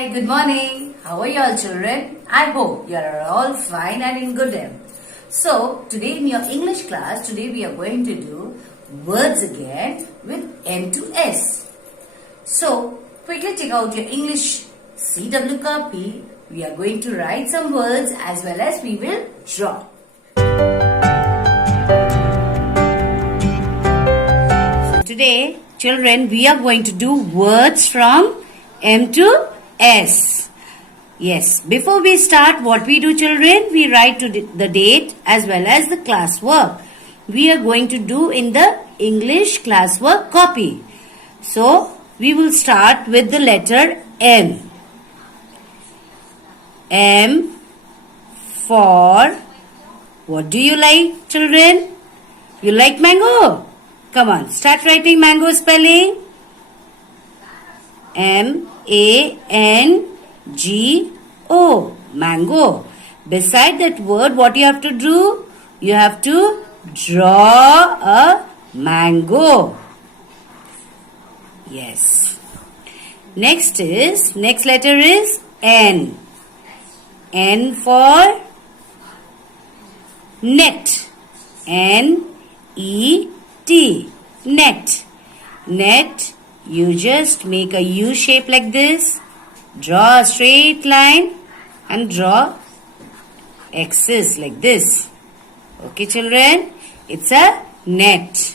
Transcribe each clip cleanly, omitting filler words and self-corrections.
Hi, good morning. How are you all children? I hope you are all fine and in good health. So, today in your English class, today we are going to do words again with M to S. So, quickly take out your English CW copy. We are going to write some words as well as we will draw. So, today, children, we are going to do words from M to S. Yes, before we start, what we do children, we write to the date as well as the class work. We are going to do in the English classwork copy. So, we will start with the letter M. M for, what do you like children? You like mango? Come on, start writing mango spelling. M-A-N-G-O, mango. Beside that word, what you have to do? You have to draw a mango. Yes. Next letter is N. N for net. N-E-T, net. Net. You just make a U shape like this, draw a straight line and draw X's like this. Okay children, it's a net.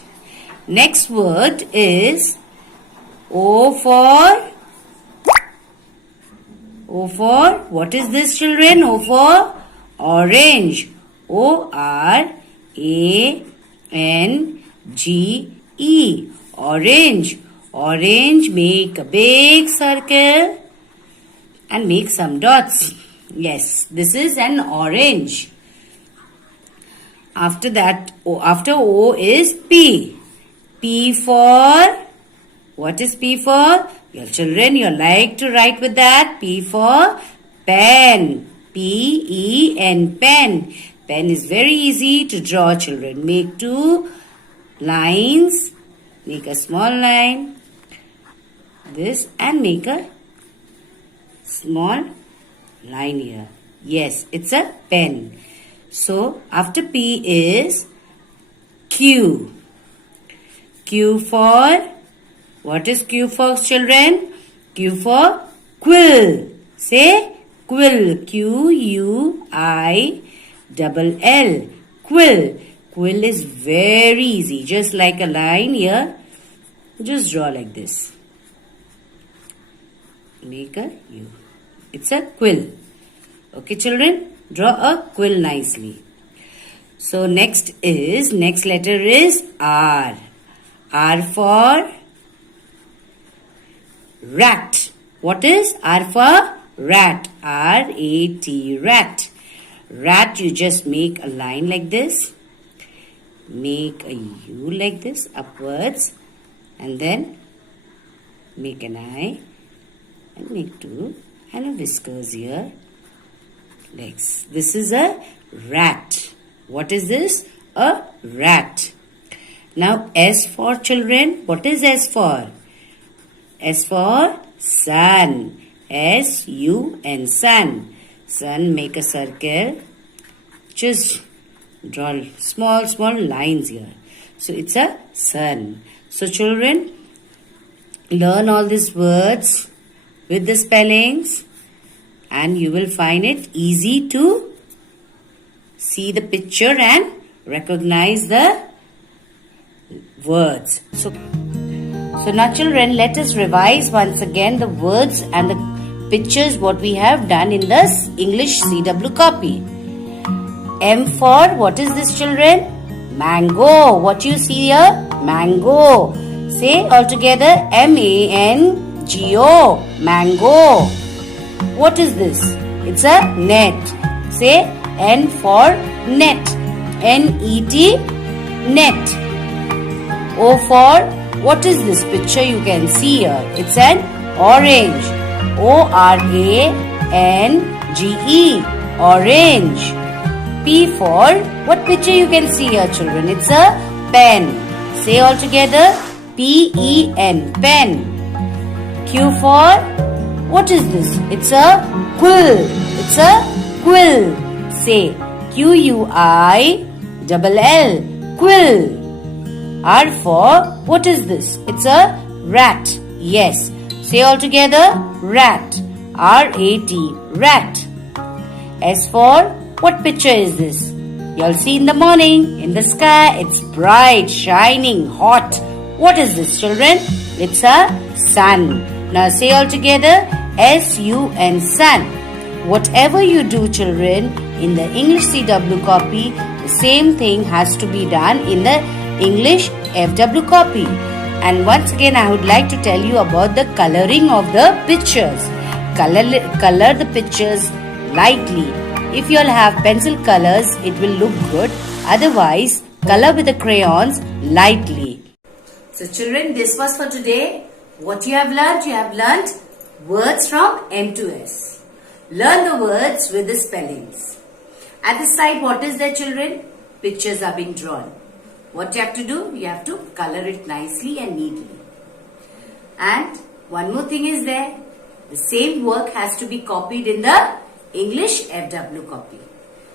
Next word is O for, what is this children? O for orange. O-R-A-N-G-E, orange. Orange, make a big circle and make some dots. Yes, this is an orange. After that, after O is P. P for, what is P for? Your children, you like to write with that. P for pen. P-E-N, pen. Pen is very easy to draw children. Make two lines. Make a small line. This and make a small line here. Yes, it's a pen. So, after P is Q. Q for, what is Q for children? Q for quill. Say quill. Q-U-I-L-L. Quill. Quill is very easy. Just like a line here. Just draw like this. Make a U. It's a quill. Okay children, draw a quill nicely. So next letter is R. R for rat. What is R for? Rat. R-A-T, rat. Rat, you just make a line like this. Make a U like this upwards and then make an eye. And make two and a whiskers here. Legs. This is a rat. What is this? A rat. Now S for children. What is S for? S for sun. S-U-N, sun. Sun, make a circle. Just draw small lines here. So it's a sun. So children, learn all these words with the spellings and you will find it easy to see the picture and recognize the words. So now children, let us revise once again the words and the pictures what we have done in this English CW copy. M for, what is this children? Mango. What you see here? Mango. Say all together, M-A-N-G-O, mango. What is this? It's a net. Say N for net. N-E-T, net. O for, what is this picture you can see here? It's an orange. O-R-A-N-G-E, orange. P for, what picture you can see here children? It's a pen. Say all together, P-E-N, pen. Q for, what is this? It's a quill. It's a quill. Say Q-U-I-L-L. Quill. R for what is this? It's a rat. Yes. Say all together, rat. R-A-T. Rat. S for what picture is this? You'll see in the morning, in the sky, it's bright, shining, hot. What is this, children? It's a sun. Now say all together, S-U-N, sun. Whatever you do, children, in the English CW copy, the same thing has to be done in the English FW copy. And once again, I would like to tell you about the coloring of the pictures. Color the pictures lightly. If you all have pencil colors, it will look good. Otherwise, color with the crayons lightly. So children, this was for today. What you have learnt words from M to S. Learn the words with the spellings. At the side, what is there, children? Pictures are being drawn. What you have to do? You have to color it nicely and neatly. And one more thing is there. The same work has to be copied in the English FW copy.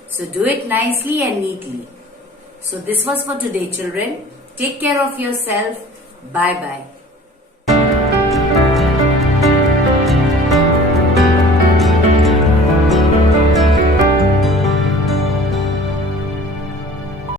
So do it nicely and neatly. So this was for today, children. Take care of yourself. Bye-bye.